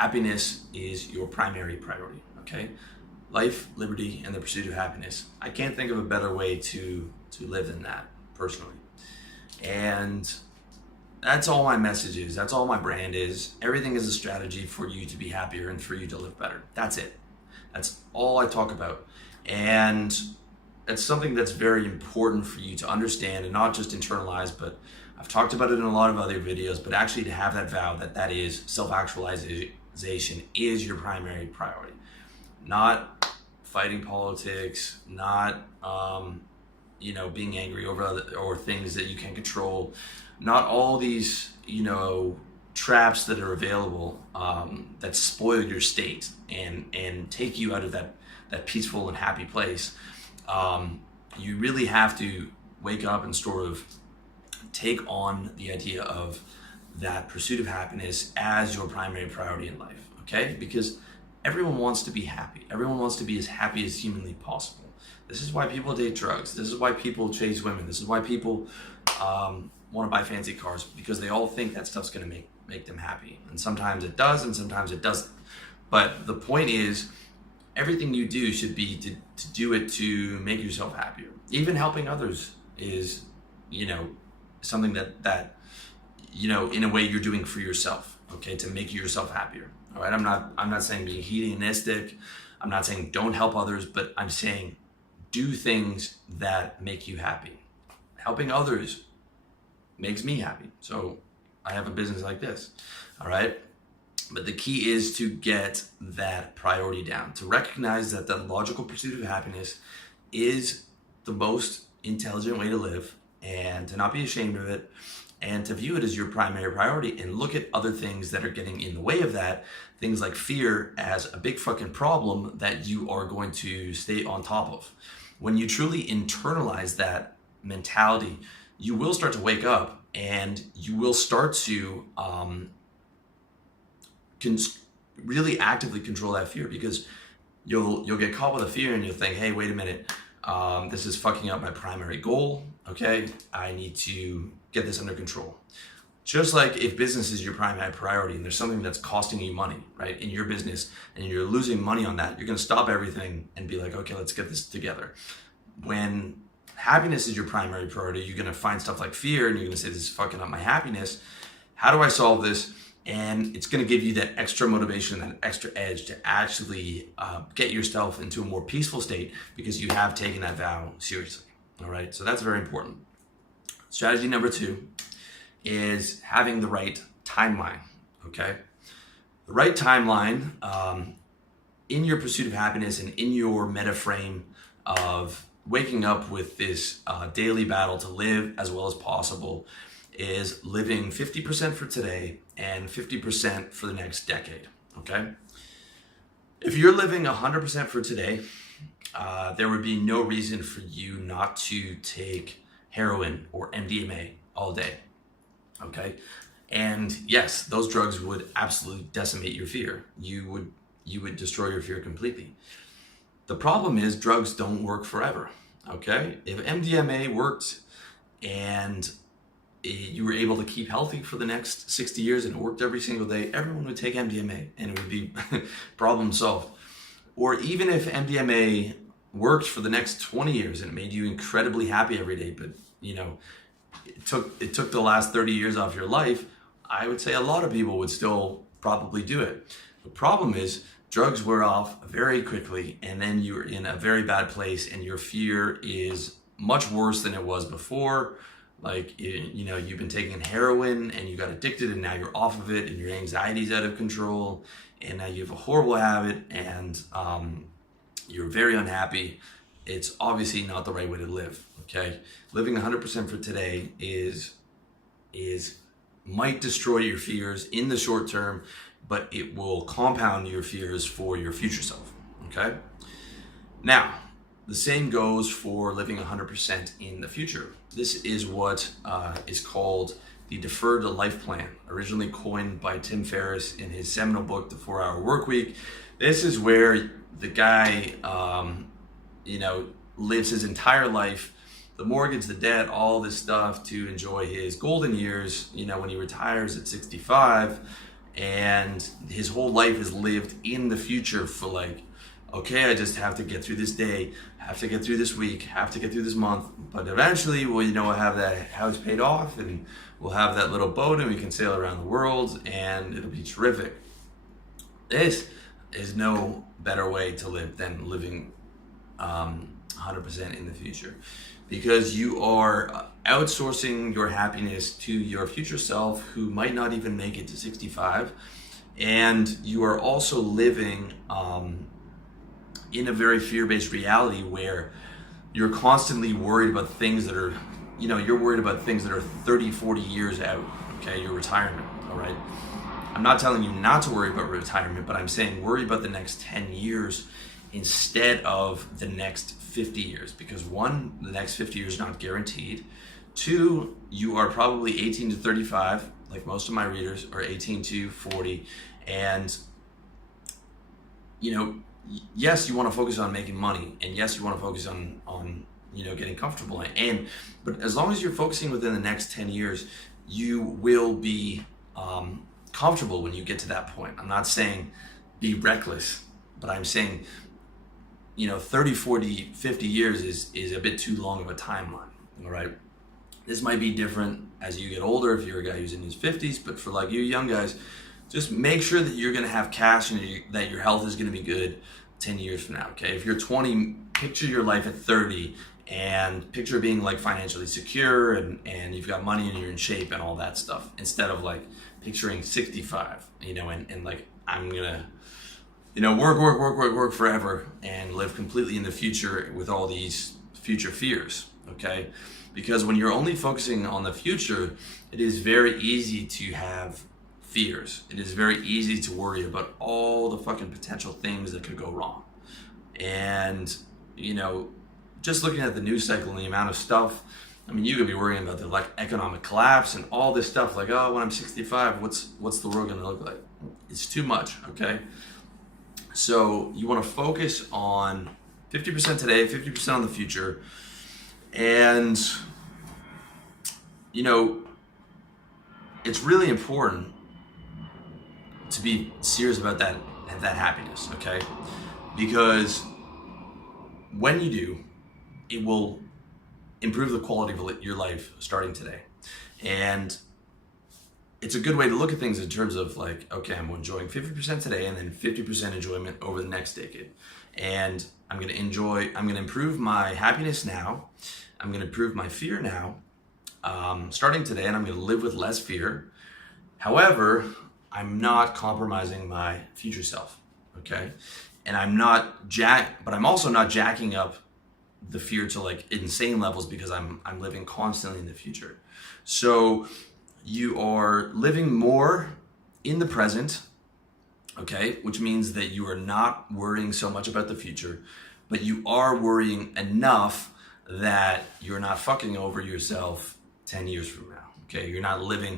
happiness is your primary priority, okay? Life, liberty, and the pursuit of happiness. I can't think of a better way to live than that, personally. And that's all my message is. That's all my brand is. Everything is a strategy for you to be happier and for you to live better. That's it. That's all I talk about. And it's something that's very important for you to understand and not just internalize, but I've talked about it in a lot of other videos, but actually to have that vow that is self-actualization is your primary priority. Not fighting politics, not being angry over or things that you can't control, not all these traps that are available that spoil your state and take you out of that peaceful and happy place. You really have to wake up and sort of take on the idea of that pursuit of happiness as your primary priority in life, okay? Because everyone wants to be happy. Everyone wants to be as happy as humanly possible. This is why people date drugs. This is why people chase women. This is why people want to buy fancy cars, because they all think that stuff's going to make them happy. And sometimes it does, and sometimes it doesn't. But the point is, everything you do should be to do it to make yourself happier. Even helping others is, something that in a way you're doing for yourself, okay, to make yourself happier. All right, I'm not saying be hedonistic. I'm not saying don't help others, but I'm saying do things that make you happy. Helping others makes me happy. So I have a business like this. All right. But the key is to get that priority down, to recognize that the logical pursuit of happiness is the most intelligent way to live, and to not be ashamed of it, and to view it as your primary priority and look at other things that are getting in the way of that, things like fear, as a big fucking problem that you are going to stay on top of. When you truly internalize that mentality, you will start to wake up and you will start to really actively control that fear, because you'll get caught with a fear and you'll think, hey, wait a minute, this is fucking up my primary goal. Okay, I need to get this under control. Just like if business is your primary priority and there's something that's costing you money, right, in your business, and you're losing money on that, you're going to stop everything and be like, okay, let's get this together. When happiness is your primary priority, you're going to find stuff like fear and you're going to say, this is fucking up my happiness. How do I solve this? And it's going to give you that extra motivation, that extra edge to actually get yourself into a more peaceful state, because you have taken that vow seriously. All right, so that's very important. Strategy number 2 is having the right timeline, okay? The right timeline in your pursuit of happiness and in your meta frame of waking up with this daily battle to live as well as possible is living 50% for today and 50% for the next decade, okay? If you're living 100% for today, there would be no reason for you not to take heroin or MDMA all day, okay? And yes, those drugs would absolutely decimate your fear. You would destroy your fear completely. The problem is drugs don't work forever, okay? If MDMA worked and you were able to keep healthy for the next 60 years and it worked every single day, everyone would take MDMA and it would be problem solved. Or even if MDMA worked for the next 20 years and it made you incredibly happy every day, but it took the last 30 years off your life, I would say a lot of people would still probably do it. The problem is drugs wear off very quickly, and then you're in a very bad place and your fear is much worse than it was before. Like, you've been taking heroin and you got addicted and now you're off of it and your anxiety's out of control and now you have a horrible habit and you're very unhappy. It's obviously not the right way to live, okay? Living 100% for today might destroy your fears in the short term, but it will compound your fears for your future self, okay? Now, the same goes for living 100% in the future. This is what is called the Deferred Life Plan, originally coined by Tim Ferriss in his seminal book, The 4-Hour Workweek. This is where the guy, lives his entire life, the mortgage, the debt, all this stuff to enjoy his golden years, when he retires at 65. and his whole life is lived in the future for like, okay, I just have to get through this day, have to get through this week, have to get through this month, but eventually we'll have that house paid off, and we'll have that little boat, and we can sail around the world, and it'll be terrific. This is no better way to live than living 100% in the future, because you are outsourcing your happiness to your future self, who might not even make it to 65, and you are also living in a very fear-based reality where you're constantly worried about things that are, you're worried about things that are 30, 40 years out, okay, your retirement, all right? I'm not telling you not to worry about retirement, but I'm saying worry about the next 10 years instead of the next 50 years, because one, the next 50 years is not guaranteed. Two, you are probably 18 to 35, like most of my readers, or 18 to 40, and yes, you want to focus on making money, and yes, you want to focus on getting comfortable, but as long as you're focusing within the next 10 years, you will be comfortable when you get to that point. I'm not saying be reckless, but I'm saying 30, 40, 50 years is a bit too long of a timeline, all right? This might be different as you get older if you're a guy who's in his 50s, but for like you young guys, just make sure that you're going to have cash and that your health is going to be good 10 years from now, okay? If you're 20, picture your life at 30 and picture being like financially secure and you've got money and you're in shape and all that stuff, instead of like picturing 65, and like, I'm going to, work forever and live completely in the future with all these future fears, okay? Because when you're only focusing on the future, it is very easy to have fears. It is very easy to worry about all the fucking potential things that could go wrong. And, just looking at the news cycle and the amount of stuff, I mean, you could be worrying about the like economic collapse and all this stuff, like, oh, when I'm 65, what's the world gonna look like? It's too much, okay? So you want to focus on 50% today, 50% on the future, and it's really important to be serious about that happiness, okay? Because when you do, it will improve the quality of your life starting today. And it's a good way to look at things in terms of like, okay, I'm enjoying 50% today and then 50% enjoyment over the next decade. And I'm going to improve my happiness now. I'm going to improve my fear now, starting today, and I'm going to live with less fear. However, I'm not compromising my future self, okay? And but I'm also not jacking up the fear to like insane levels, because I'm living constantly in the future. So you are living more in the present, okay? Which means that you are not worrying so much about the future, but you are worrying enough that you're not fucking over yourself 10 years from now, okay? You're not living